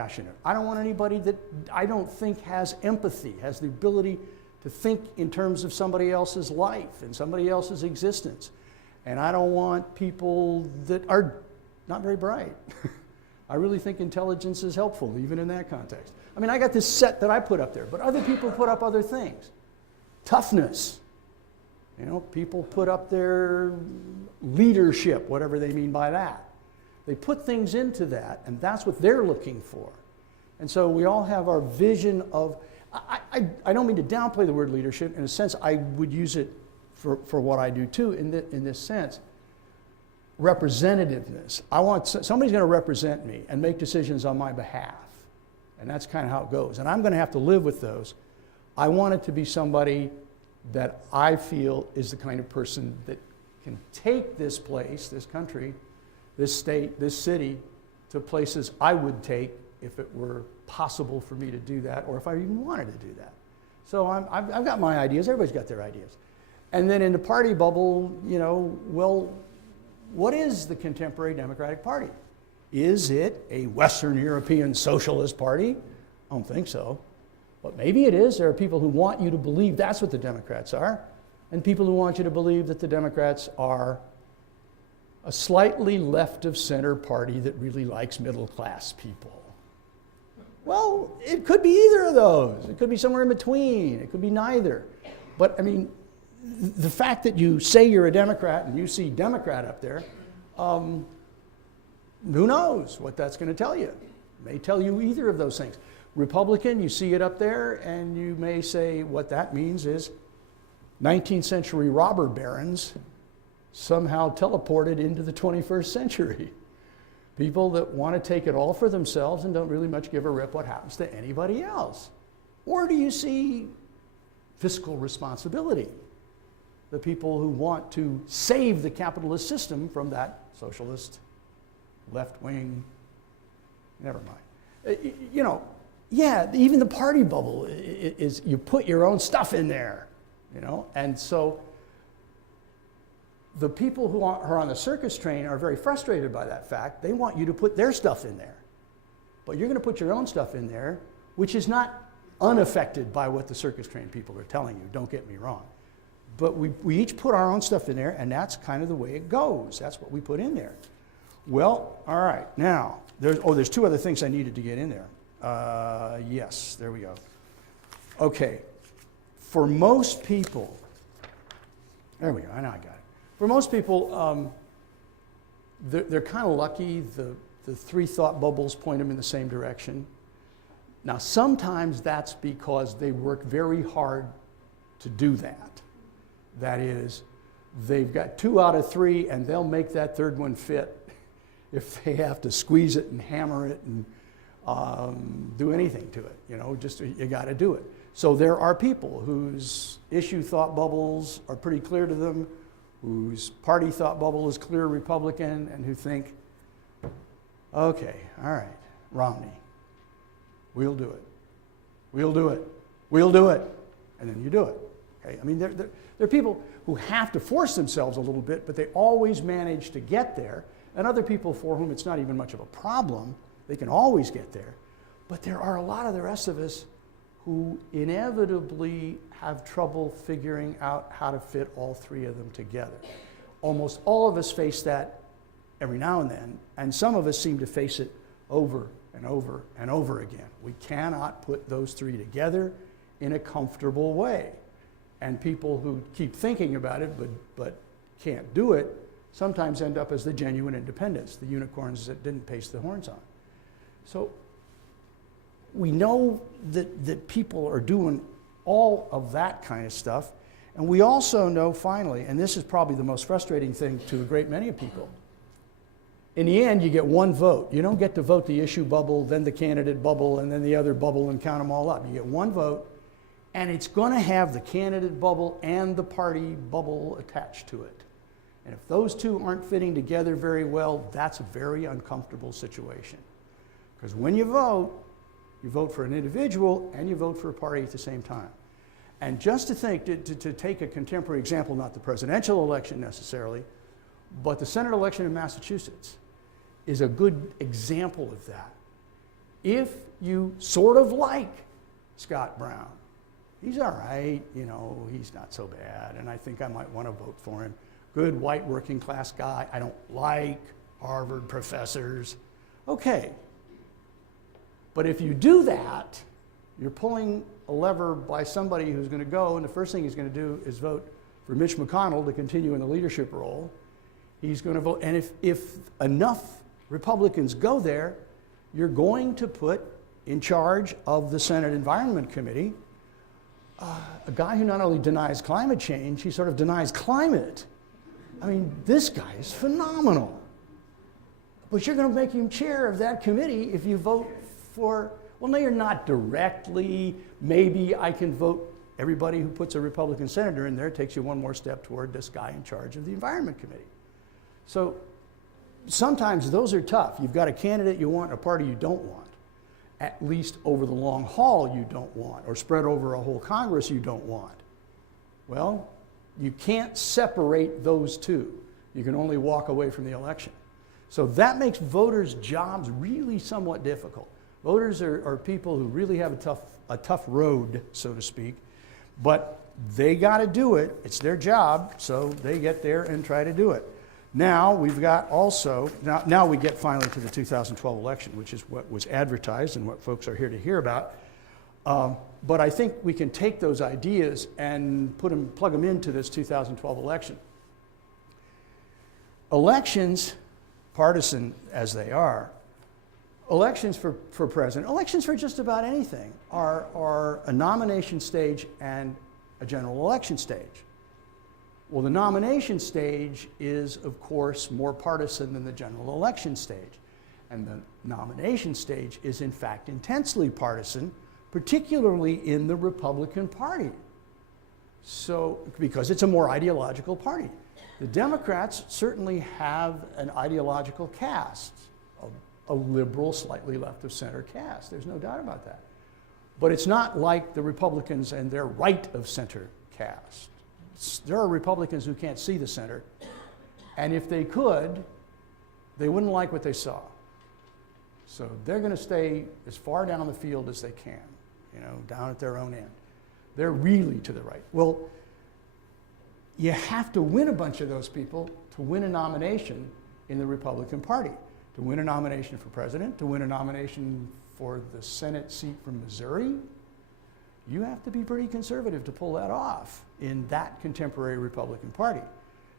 passionate. I don't want anybody that I don't think has empathy, has the ability to think in terms of somebody else's life and somebody else's existence. And I don't want people that are not very bright. I really think intelligence is helpful, even in that context. I mean, I got this set that I put up there, but other people put up other things. Toughness. You know, people put up their leadership, whatever they mean by that. They put things into that, and that's what they're looking for. And so we all have our vision of, I don't mean to downplay the word leadership. In a sense, I would use it for what I do too, in this sense. Representativeness. I want somebody's going to represent me and make decisions on my behalf. And that's kind of how it goes. And I'm going to have to live with those. I want it to be somebody that I feel is the kind of person that can take this place, this country, this state, this city, to places I would take if it were possible for me to do that, or if I even wanted to do that. So I've got my ideas. Everybody's got their ideas. And then in the party bubble, you know, well, what is the contemporary Democratic Party? Is it a Western European socialist party? I don't think so. But maybe it is. There are people who want you to believe that's what the Democrats are, and people who want you to believe that the Democrats are a slightly left of center party that really likes middle class people. Well, it could be either of those. It could be somewhere in between. It could be neither. But I mean, the fact that you say you're a Democrat and you see Democrat up there, who knows what that's going to tell you? It may tell you either of those things. Republican, you see it up there, and you may say what that means is 19th century robber barons somehow teleported into the 21st century. People that want to take it all for themselves and don't really much give a rip what happens to anybody else. Or do you see fiscal responsibility? The people who want to save the capitalist system from that socialist, left-wing, never mind. You know, yeah, even the party bubble is you put your own stuff in there, you know, and so the people who are on the circus train are very frustrated by that fact. They want you to put their stuff in there. But you're going to put your own stuff in there, which is not unaffected by what the circus train people are telling you, don't get me wrong. But we each put our own stuff in there, and that's kind of the way it goes. That's what we put in there. Well, all right, now, there's two other things I needed to get in there. Yes, there we go. Okay, for most people, there we go, I know I got it. For most people, they're kind of lucky. The three thought bubbles point them in the same direction. Now, sometimes that's because they work very hard to do that. That is, they've got 2 out of 3, and they'll make that third one fit if they have to squeeze it and hammer it and do anything to it. You know, just you got to do it. So there are people whose issue thought bubbles are pretty clear to them, whose party thought bubble is clear Republican, and who think, okay, all right, Romney, we'll do it. We'll do it. We'll do it. And then you do it. Okay? I mean, there are people who have to force themselves a little bit, but they always manage to get there. And other people for whom it's not even much of a problem, they can always get there. But there are a lot of the rest of us who inevitably have trouble figuring out how to fit all 3 of them together. Almost all of us face that every now and then, and some of us seem to face it over and over and over again. We cannot put those 3 together in a comfortable way. And people who keep thinking about it but can't do it sometimes end up as the genuine independents, the unicorns that didn't paste the horns on. So we know that people are doing all of that kind of stuff. And we also know, finally, and this is probably the most frustrating thing to a great many people, in the end, you get one vote. You don't get to vote the issue bubble, then the candidate bubble, and then the other bubble and count them all up. You get one vote, and it's going to have the candidate bubble and the party bubble attached to it. And if those two aren't fitting together very well, that's a very uncomfortable situation. Because when you vote for an individual and you vote for a party at the same time. And just to think, to take a contemporary example, not the presidential election necessarily, but the Senate election in Massachusetts is a good example of that. if you sort of like Scott Brown, he's all right, you know, he's not so bad, and I think I might want to vote for him. Good white working class guy. I don't like Harvard professors. Okay. But if you do that, you're pulling a lever by somebody who's going to go, and the first thing he's going to do is vote for Mitch McConnell to continue in the leadership role. He's going to vote, and if enough Republicans go there, you're going to put in charge of the Senate Environment Committee a guy who not only denies climate change, he sort of denies climate. I mean, this guy is phenomenal. But you're going to make him chair of that committee if you vote for, well, no, you're not directly. Maybe I can vote. Everybody who puts a Republican senator in there takes you one more step toward this guy in charge of the Environment Committee. So sometimes those are tough. You've got a candidate you want, a party you don't want. At least over the long haul you don't want, or spread over a whole Congress you don't want. Well, you can't separate those two. You can only walk away from the election. So that makes voters' jobs really somewhat difficult. Voters are people who really have a tough road, so to speak, but they got to do it. It's their job, so they get there and try to do it. Now we've got also, now we get finally to the 2012 election, which is what was advertised and what folks are here to hear about. But I think we can take those ideas and plug them into this 2012 election. Elections, partisan as they are, elections for president, elections for just about anything are a nomination stage and a general election stage. Well, the nomination stage is, of course, more partisan than the general election stage. And the nomination stage is, in fact, intensely partisan, particularly in the Republican Party. So, because it's a more ideological party. The Democrats certainly have an ideological cast, a liberal, slightly left of center cast. There's no doubt about that. But it's not like the Republicans and their right of center cast. There are Republicans who can't see the center, and if they could, they wouldn't like what they saw. So they're going to stay as far down the field as they can, you know, down at their own end. They're really to the right. Well, you have to win a bunch of those people to win a nomination in the Republican Party, to win a nomination for president, to win a nomination for the Senate seat from Missouri. You have to be pretty conservative to pull that off in that contemporary Republican Party.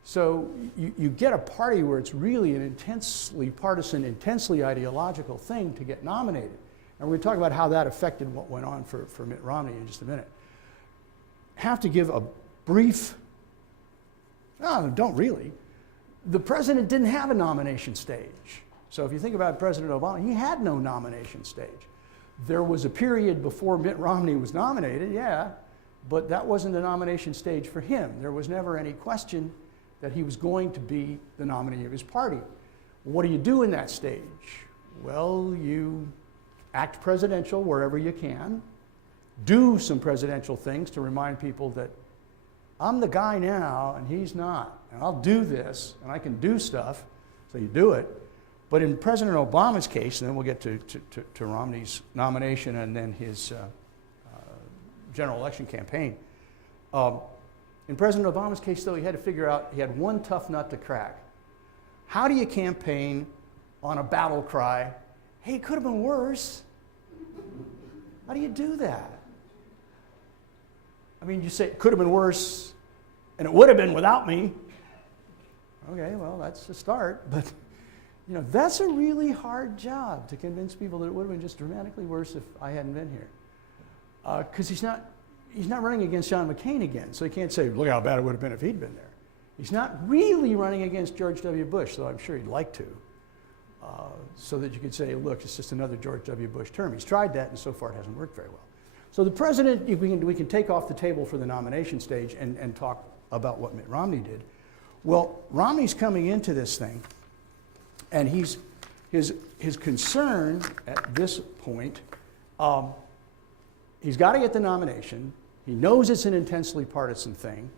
So you get a party where it's really an intensely partisan, intensely ideological thing to get nominated. And we're going to talk about how that affected what went on for Mitt Romney in just a minute. Have to give a brief, no, don't really. The president didn't have a nomination stage. So if you think about President Obama, he had no nomination stage. There was a period before Mitt Romney was nominated, yeah, but that wasn't a nomination stage for him. There was never any question that he was going to be the nominee of his party. What do you do in that stage? Well, you act presidential wherever you can, do some presidential things to remind people that I'm the guy now and he's not, and I'll do this and I can do stuff, so you do it. But in President Obama's case, and then we'll get to Romney's nomination and then his general election campaign. In President Obama's case, though, he had to figure out, he had one tough nut to crack. How do you campaign on a battle cry, hey, it could have been worse? How do you do that? I mean, you say it could have been worse, and it would have been without me. Okay, well, that's a start, but you know, that's a really hard job to convince people that it would have been just dramatically worse if I hadn't been here. Because he's not running against John McCain again, so he can't say, look how bad it would have been if he'd been there. He's not really running against George W. Bush, though I'm sure he'd like to, so that you could say, look, it's just another George W. Bush term. He's tried that, and so far it hasn't worked very well. So the president, we can take off the table for the nomination stage and talk about what Mitt Romney did. Well, Romney's coming into this thing, and his concern at this point, he's got to get the nomination. He knows it's an intensely partisan thing,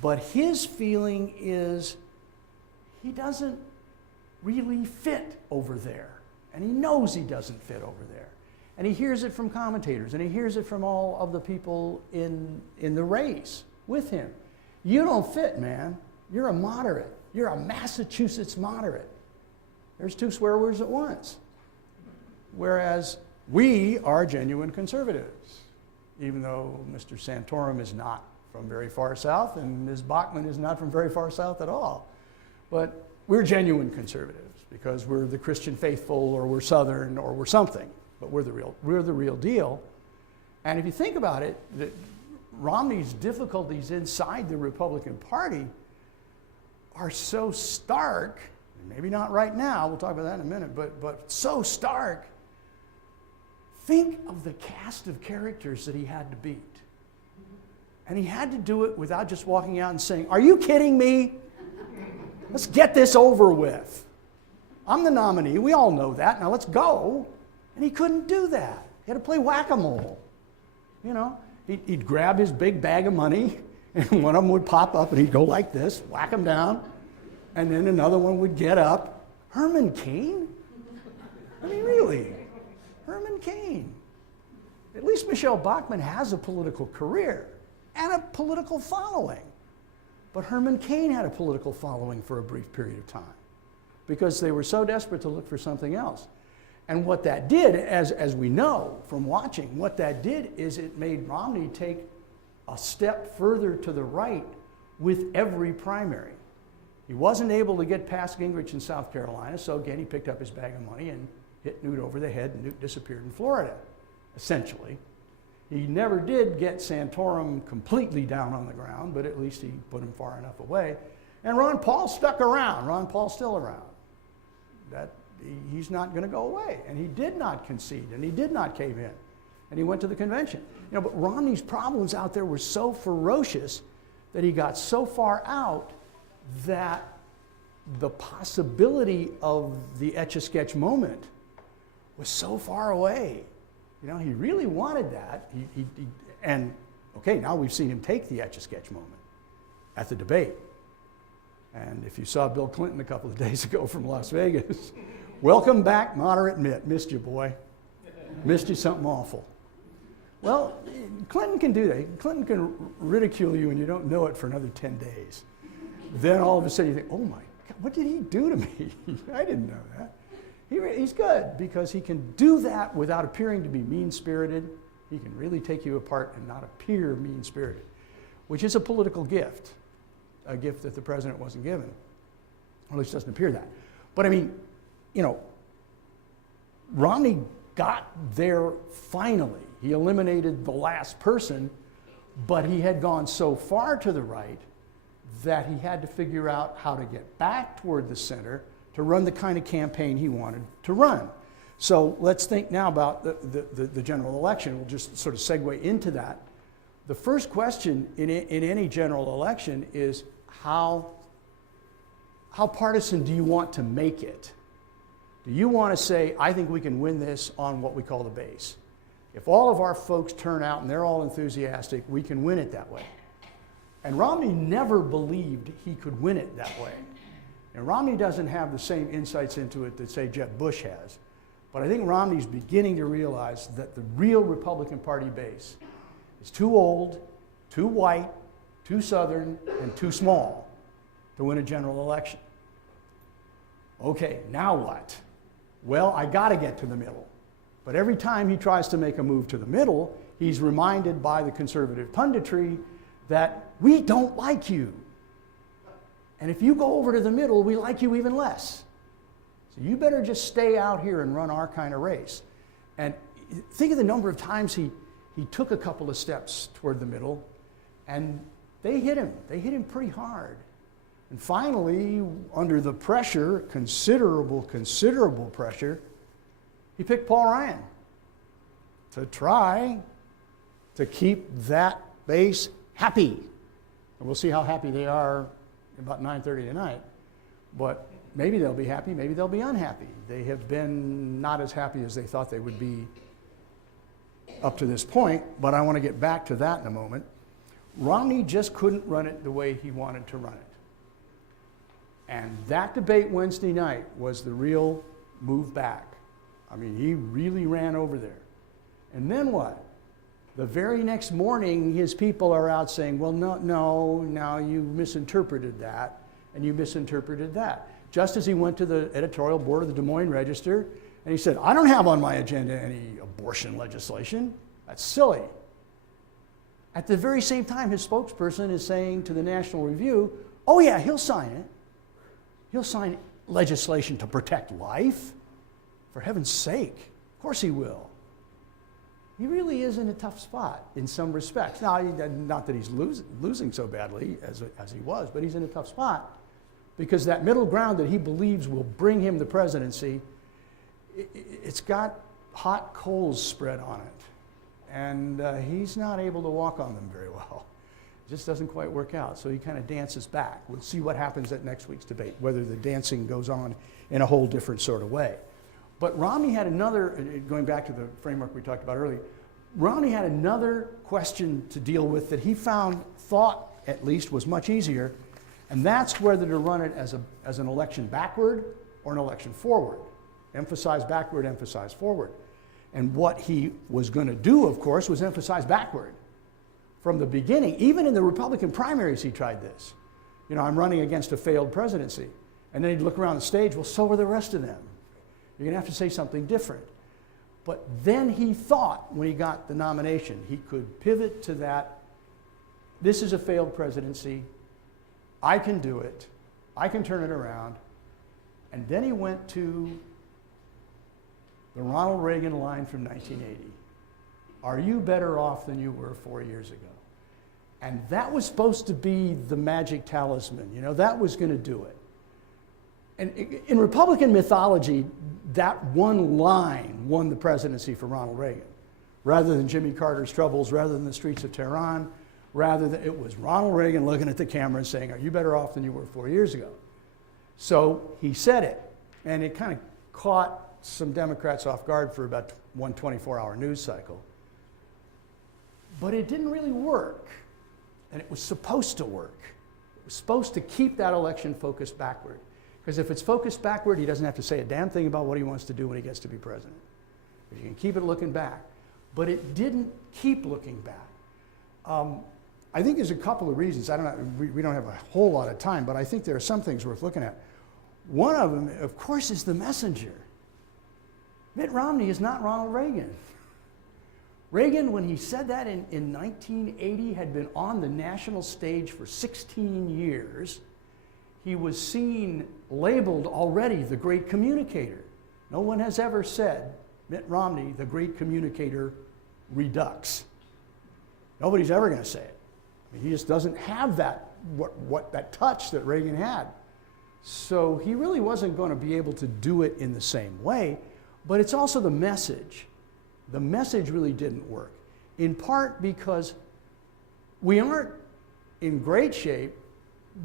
but his feeling is he doesn't really fit over there. And he knows he doesn't fit over there. And he hears it from commentators, and he hears it from all of the people in the race with him. You don't fit, man. You're a moderate. You're a Massachusetts moderate. There's two swear words at once. Whereas we are genuine conservatives, even though Mr. Santorum is not from very far south and Ms. Bachmann is not from very far south at all. But we're genuine conservatives because we're the Christian faithful, or we're Southern, or we're something. But we're the real deal. And if you think about it, Romney's difficulties inside the Republican Party are so stark, maybe not right now, we'll talk about that in a minute, but so stark. Think of the cast of characters that he had to beat. And he had to do it without just walking out and saying, "Are you kidding me? Let's get this over with. I'm the nominee, we all know that, now let's go." And he couldn't do that. He had to play whack-a-mole. You know, he'd grab his big bag of money, and one of them would pop up, and he'd go like this, whack him down, and then another one would get up. Herman Cain? I mean, really? Herman Cain. At least Michelle Bachmann has a political career and a political following. But Herman Cain had a political following for a brief period of time because they were so desperate to look for something else. And what that did, as we know from watching, what that did is it made Romney take a step further to the right with every primary. He wasn't able to get past Gingrich in South Carolina, so again he picked up his bag of money and hit Newt over the head, and Newt disappeared in Florida, essentially. He never did get Santorum completely down on the ground, but at least he put him far enough away. And Ron Paul stuck around. Ron Paul's still around. He's not going to go away. And he did not concede, and he did not cave in. And he went to the convention. You know, but Romney's problems out there were so ferocious that he got so far out that the possibility of the Etch-a-Sketch moment was so far away. You know, he really wanted that. And, okay, now we've seen him take the Etch-a-Sketch moment at the debate. And if you saw Bill Clinton a couple of days ago from Las Vegas, welcome back, moderate Mitt. Missed you, boy. Missed you something awful. Well, Clinton can do that. Clinton can ridicule you and you don't know it for another 10 days. Then all of a sudden you think, oh my God, what did he do to me? I didn't know that. He's good because he can do that without appearing to be mean-spirited. He can really take you apart and not appear mean-spirited, which is a political gift, a gift that the president wasn't given. Or at least doesn't appear that. But I mean, you know, Romney got there finally. He eliminated the last person, but he had gone so far to the right that he had to figure out how to get back toward the center to run the kind of campaign he wanted to run. So let's think now about the general election. We'll just sort of segue into that. The first question in any general election is how partisan do you want to make it? Do you want to say, I think we can win this on what we call the base? If all of our folks turn out and they're all enthusiastic, we can win it that way. And Romney never believed he could win it that way. And Romney doesn't have the same insights into it that, say, Jeb Bush has. But I think Romney's beginning to realize that the real Republican Party base is too old, too white, too Southern, and too small to win a general election. Okay, now what? Well, I got to get to the middle. But every time he tries to make a move to the middle, he's reminded by the conservative punditry that we don't like you. And if you go over to the middle, we like you even less. So you better just stay out here and run our kind of race. And think of the number of times he took a couple of steps toward the middle, and they hit him. They hit him pretty hard. And finally, under the pressure, considerable pressure, he picked Paul Ryan to try to keep that base happy. And we'll see how happy they are about 9:30 tonight. But maybe they'll be happy, maybe they'll be unhappy. They have been not as happy as they thought they would be up to this point, but I want to get back to that in a moment. Romney just couldn't run it the way he wanted to run it. And that debate Wednesday night was the real move back. I mean, he really ran over there. And then what? The very next morning, his people are out saying, well, no, you misinterpreted that, and you misinterpreted that. Just as he went to the editorial board of the Des Moines Register, and he said, I don't have on my agenda any abortion legislation. That's silly. At the very same time, his spokesperson is saying to the National Review, oh yeah, he'll sign it. He'll sign legislation to protect life. For heaven's sake, of course he will. He really is in a tough spot in some respects. Now, not that he's losing so badly as he was, but he's in a tough spot because that middle ground that he believes will bring him the presidency, it's got hot coals spread on it. And he's not able to walk on them very well. It just doesn't quite work out. So he kind of dances back. We'll see what happens at next week's debate, whether the dancing goes on in a whole different sort of way. But Romney had another, going back to the framework we talked about earlier, Romney had another question to deal with that he thought at least was much easier, and that's whether to run it as an election backward or an election forward. Emphasize backward, emphasize forward. And what he was going to do, of course, was emphasize backward. From the beginning, even in the Republican primaries, he tried this. You know, I'm running against a failed presidency. And then he'd look around the stage, well, so are the rest of them. You're going to have to say something different. But then he thought, when he got the nomination, he could pivot to that. This is a failed presidency. I can do it. I can turn it around. And then he went to the Ronald Reagan line from 1980. Are you better off than you were 4 years ago? And that was supposed to be the magic talisman. You know, that was going to do it. And in Republican mythology, that one line won the presidency for Ronald Reagan. Rather than Jimmy Carter's troubles, rather than the streets of Tehran, it was Ronald Reagan looking at the camera and saying, are you better off than you were 4 years ago? So he said it, and it kind of caught some Democrats off guard for about one 24-hour news cycle. But it didn't really work, and it was supposed to work. It was supposed to keep that election focused backward. Because if it's focused backward, he doesn't have to say a damn thing about what he wants to do when he gets to be president. You can keep it looking back. But it didn't keep looking back. I think there's a couple of reasons. I don't know, we don't have a whole lot of time, but I think there are some things worth looking at. One of them, of course, is the messenger. Mitt Romney is not Ronald Reagan. Reagan, when he said that in 1980, had been on the national stage for 16 years. He was seen, labeled already the great communicator. No one has ever said, Mitt Romney, the great communicator, redux. Nobody's ever going to say it. I mean, he just doesn't have that, that touch that Reagan had. So he really wasn't going to be able to do it in the same way, but it's also the message. The message really didn't work, in part because we aren't in great shape,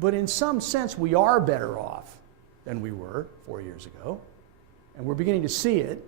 but in some sense we are better off than we were 4 years ago, and we're beginning to see it.